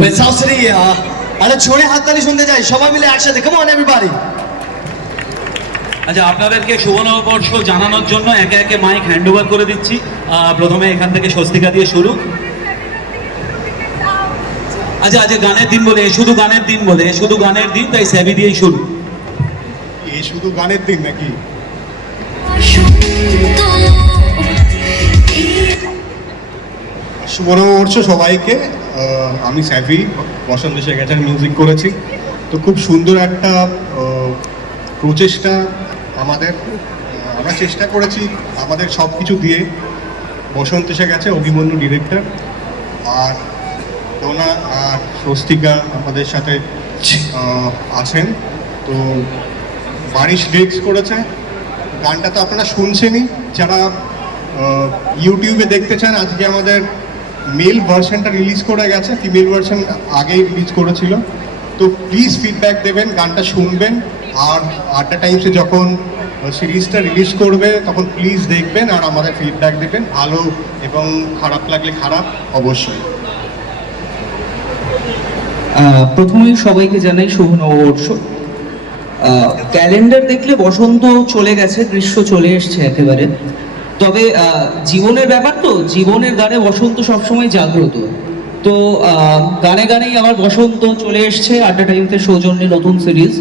वैसा नहीं है हाँ अरे छोड़े हाथ ताली শুনতে যাই সবাই মিলে একসাথে কাম অন এভরিবডি আচ্ছা আপনাদেরকে শুভ নববর্ষ জানানোর জন্য একে একে মাইক হ্যান্ডওভার করে দিচ্ছি প্রথমে এখান থেকে স্বস্তিকা দিয়ে শুরু আচ্ছা আজকে গানের দিন বলে শুধু গানের দিন বলে শুধু গানের দিন তাই সেবি দিয়েই শুরু এই শুধু গানের দিন নাকি শুভ নববর্ষ সবাইকে আমি স্যাভি বসন্ত শেখাচার মিউজিক করেছি তো খুব সুন্দর একটা প্রচেষ্টা আমাদের আমরা চেষ্টা করেছি আমাদের সব কিছু দিয়ে বসন্ত শেখাচ্ছে অভিমন্যু ডিরেক্টর আর ডোনা আর স্বস্তিকা আমাদের সাথে আছেন তো বারিশ লিরিক্স করেছে গানটা তো আপনারা শুনছেনই যারা ইউটিউবে দেখতে চান আজকে আমাদের মেল ভার্সনটা রিলিজ করে গেছে ফিমেল ভার্সন আগেই রিলিজ করেছিল তো প্লিজ ফিডব্যাক দেবেন গানটা শুনবেন আর আড্ডা টাইমসে যখন সিরিজটা রিলিজ করবে তখন প্লিজ দেখবেন আর আমাদের ফিডব্যাক দেবেন ভালো এবং খারাপ লাগলে খারাপ অবশ্যই প্রথমেই সবাইকে জানাই শুভ নববর্ষ ক্যালেন্ডার দেখলে বসন্ত চলে গেছে গ্রীষ্ম চলে এসছে একেবারে তবে জীবনের ব্যাপার তো জীবনের গানে বসন্ত সবসময় জাগ্রত তো গানে গানেই আমার বসন্ত চলে এসছে আড্ডা টাইমসের সৌজন্যে নতুন সিরিজ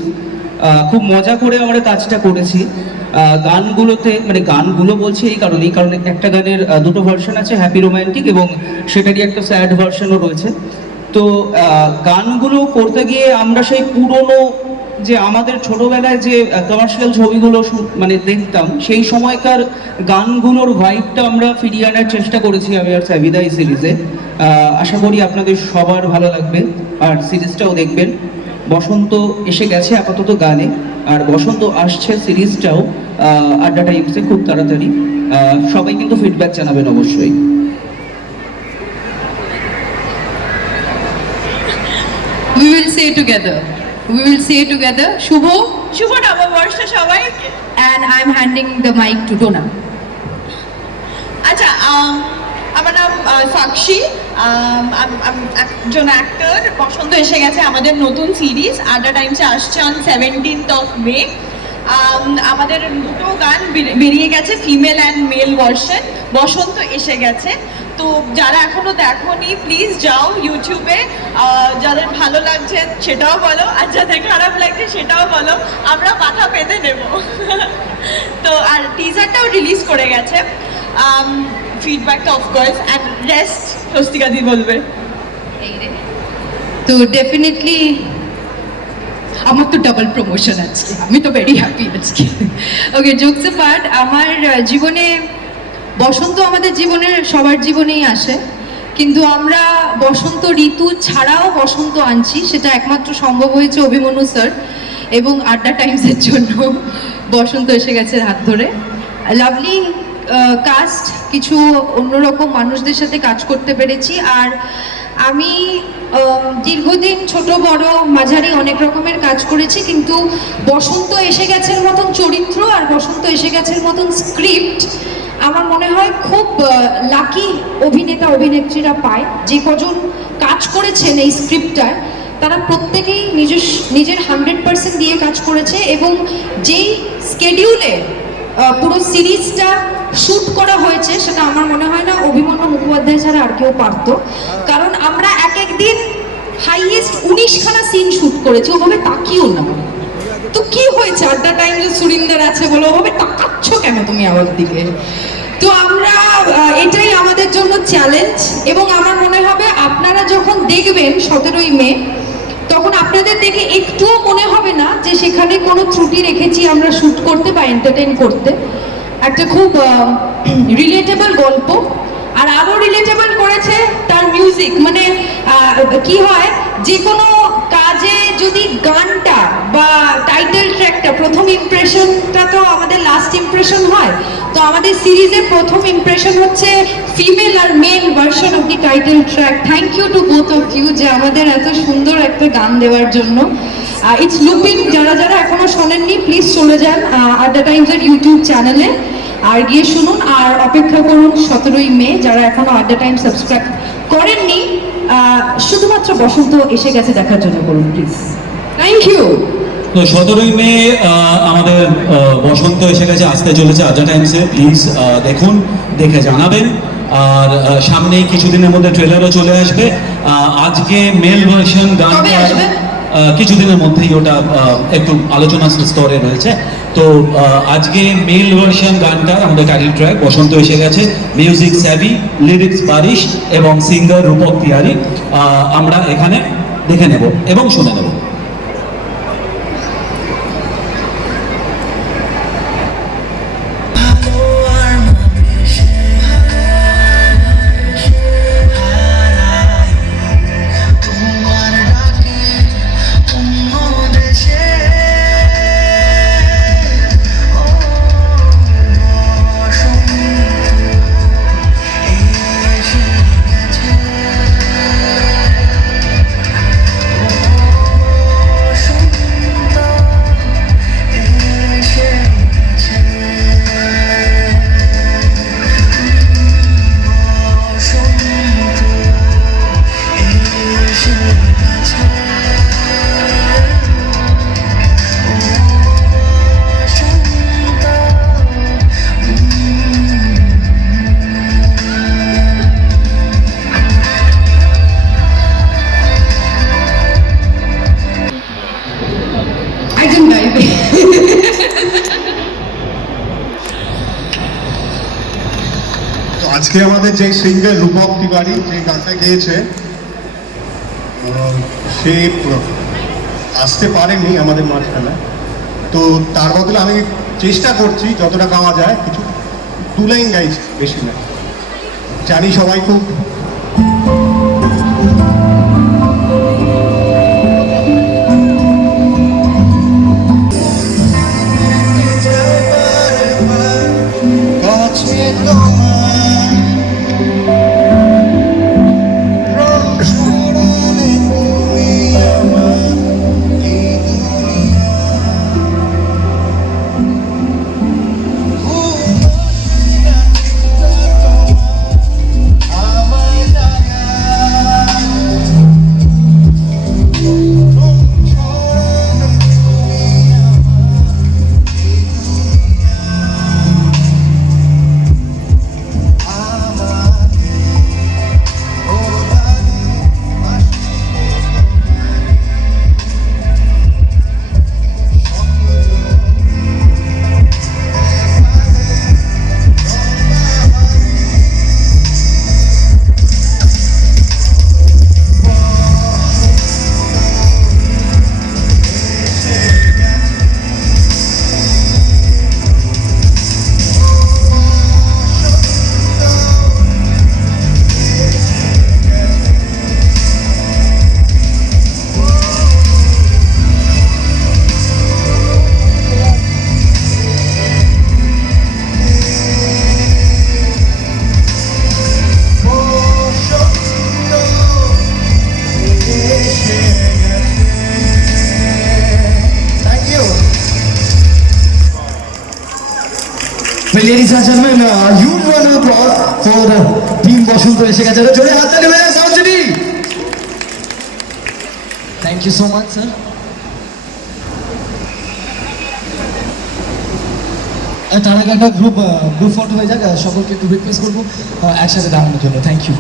খুব মজা করে আমরা কাজটা করেছি গানগুলোতে মানে গানগুলো বলছি এই কারণে একটা গানের দুটো ভার্সন আছে হ্যাপি রোম্যান্টিক এবং সেটারই একটা স্যাড ভার্সনও রয়েছে তো গানগুলো করতে গিয়ে আমরা সেই পুরনো যে আমাদের ছোটবেলায় যে কমার্শিয়াল ছবিগুলো মানে দেখতাম সেই সময়কার গানগুলোর ভাইবটা আমরা ফিরিয়ে আনার চেষ্টা করেছি আমি আর সাবিদা এই সিরিজে আশা করি আপনাদের সবার ভালো লাগবে আর সিরিজটাও দেখবেন বসন্ত এসে গেছে আপাতত গানে আর বসন্ত আসছে সিরিজটাও আড্ডা টাইমসে খুব তাড়াতাড়ি সবাই কিন্তু ফিডব্যাক জানাবেন অবশ্যই We will say together. We will say together. Shubho. Shubho নববর্ষ সবাই And I'm handing the mic to Dona. আচ্ছা আমার নাম সাক্ষী একজন অ্যাক্টর বসন্ত এসে গেছে আমাদের নতুন সিরিজ আড্ডা টাইমসে আসছে অন 17th of May আমাদের দুটো গান বেরিয়ে গেছে ফিমেল অ্যান্ড মেল ভার্সন বসন্ত এসে গেছে তো যারা এখনো দেখোনি প্লিজ যাও ইউটিউবে যাদের ভালো লাগছে সেটাও বলো আর যাদের খারাপ লাগছে সেটাও বলো আমরা মাথা পেতে নেব তো আর টিজারটাও রিলিজ করে গেছে ফিডব্যাকটা অফকোর্স অ্যান্ড রেস্ট স্বস্তিকা দি বলবে তো ডেফিনেটলি আমার তো ডাবল প্রমোশন আছে আমি তো ভেরি হ্যাপি আজকে ওকে জোকস অ্যাপার্ট আমার জীবনে বসন্ত আমাদের জীবনের সবার জীবনেই আসে কিন্তু আমরা বসন্ত ঋতু ছাড়াও বসন্ত আনছি সেটা একমাত্র সম্ভব হয়েছে অভিমন্যু স্যার এবং আড্ডা টাইমসের জন্য বসন্ত এসে গেছে হাত ধরে লাভলি কাস্ট কিছু অন্যরকম মানুষদের সাথে কাজ করতে পেরেছি আর আমি দীর্ঘদিন ছোট বড় মাঝারি অনেক রকমের কাজ করেছি কিন্তু বসন্ত এসে গেছের মতন চরিত্র আর বসন্ত এসে গেছের মতন স্ক্রিপ্ট আমার মনে হয় খুব লাকি অভিনেতা অভিনেত্রীরা পায় যে কজন কাজ করেছেন এই স্ক্রিপ্টটার তারা প্রত্যেকেই নিজের 100% দিয়ে কাজ করেছে এবং যেই স্কেডিউলে পুরো সিরিজটা শ্যুট করা হয়েছে সেটা আমার মনে হয় না অভিমন্যু মুখোপাধ্যায় ছাড়া আর কেউ পারতো কারণ আমরা এক দিন হাইয়েস্ট 19খানা সিন শ্যুট করেছি ওভাবে তাকিও না তো কি হয়েছে আড্ডা টাইমে সুরিন্দর আছে বলে ওভাবে তাকাচ্ছ কেন তুমি আমার দিকে তো আমরা এটাই আমাদের জন্য চ্যালেঞ্জ এবং আমার মনে হবে আপনারা যখন দেখবেন 17ই মে তখন আপনাদের দেখে একটুও মনে হবে না যে সেখানে কোনো ত্রুটি রেখেছি আমরা শ্যুট করতে বা এন্টারটেইন করতে একটা খুব রিলেটেবল গল্প আর আরও রিলেটেবল করেছে তার মিউজিক মানে কি হয় যে কোনো কাজে যদি গানটা বা টাইটেল ট্র্যাকটা প্রথম ইমপ্রেশনটা তো আমাদের লাস্ট ইমপ্রেশন হয় তো আমাদের সিরিজের প্রথম ইমপ্রেশন হচ্ছে ফিমেল আর male version of the title track thank you to both of you যে আমাদের এত সুন্দর একটা গান দেওয়ার জন্য ইটস লুপিং যারা যারা এখনো শোনেননি প্লিজ চলে যান আড্ডা টাইমসের ইউটিউব চ্যানেলে আর গিয়ে শুনুন আর অপেক্ষা করুন 17ই মে যারা এখনো আড্ডা টাইম সাবস্ক্রাইব করেননি শুধুমাত্র বসন্ত এসে গেছে দেখার জন্য করুন প্লিজ। Thank you. তো 17ই মে আমাদের বসন্ত এসে গেছে, আসতে চলেছে আজা টাইমসে। প্লিজ দেখুন, দেখে জানাবেন। আর সামনেই কিছুদিনের মধ্যে ট্রেলারও চলে আসবে। আজকে মেল ভার্সন কবে গানটা আসবে? কিছুদিনের মধ্যেই ওটা একটু আলোচনা স্তরে রয়েছে। তো আজকে মেল ভার্সন গানটা আমাদের টাইটেল ট্র্যাক বসন্ত এসে গেছে, মিউজিক স্যাভি, লিরিক্স বারিশ এবং সিঙ্গার রূপক তিওয়ারি। আমরা এখানে দেখে নেব এবং শুনে নেব। একজন গাইবে। তো আজকে আমাদের যে সিঙ্গার রূপক তিওয়ারি যে গানটা গেয়েছে, সে আসতে পারেনি আমাদের মাঝখানে। তো তার বদলে আমি চেষ্টা করছি যতটা গাওয়া যায়, কিছু 2 লাইন গাইছি, বেশি না। জানি সবাই খুব Ladies and gentlemen, huge round of applause for the team বসন্ত এসে গেছে। জোরে হাততালি মেরে sound city. Thank you so much, sir. তার আগে একটা গ্রুপ ফটো হয়ে যাক, সকলকে একটু রিকোয়েস্ট করবো একসাথে দাঁড়ানোর জন্য। Thank you.